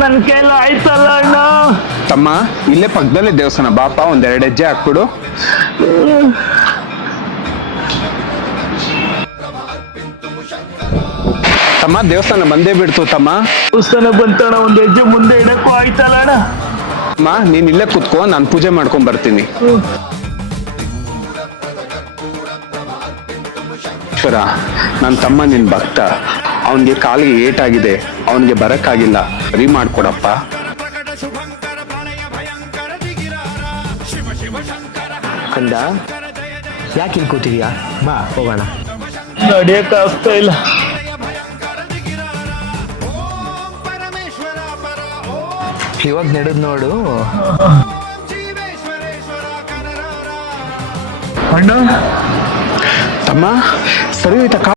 ನನ್ ಕೈಲ ಆಯ್ತಲ್ಲ ಅಣ್ಣ. ತಮ್ಮ ಇಲ್ಲೇ ಪಕ್ಕದಲ್ಲೇ ದೇವಸ್ಥಾನ, ಬಾಪ ಒಂದೆರಡು ಹೆಜ್ಜೆ ಹಾಕ್ಬಿಡು. ತಮ್ಮ ದೇವಸ್ಥಾನ ಬಂದೇ ಬಿಡ್ತು ತಮ್ಮ. ದೇವಸ್ಥಾನ ಬಂತಣ್ಣ, ಒಂದ್ ಹೆಜ್ಜೆ ಮುಂದೆ ಇಡಕ್ಕೂ ಆಯ್ತಲ್ಲ ಅಣ್ಣ. ಅಮ್ಮ ನೀನ್ ಇಲ್ಲೇ ಕುತ್ಕೋ, ನಾನು ಪೂಜೆ ಮಾಡ್ಕೊಂಡ್ ಬರ್ತೀನಿ. ಈಶ್ವರ, ನನ್ನ ತಮ್ಮ ನಿನ್ ಭಕ್ತ, ಅವನ್ಗೆ ಕಾಲಿಗೆ ಏಟಾಗಿದೆ, ಅವನ್ಗೆ ಬರಕ್ಕಾಗಿಲ್ಲ, ಸರಿ ಮಾಡ್ಕೊಡಪ್ಪ. ಕಂದ, ಯಾಕೆ ಇಲ್ಲಿ ಕೂತಿದ್ಯಾ? ಬಾ ಹೋಗೋಣ. ನಡಿಯಕ್ ಆಗ್ತಾ ಇಲ್ಲ. ಇವಾಗ ನಡೆದ್ ನೋಡು. ಅಣ್ಣ ತಮ್ಮ ಸರಿ ಹೋಯ್ತಾ?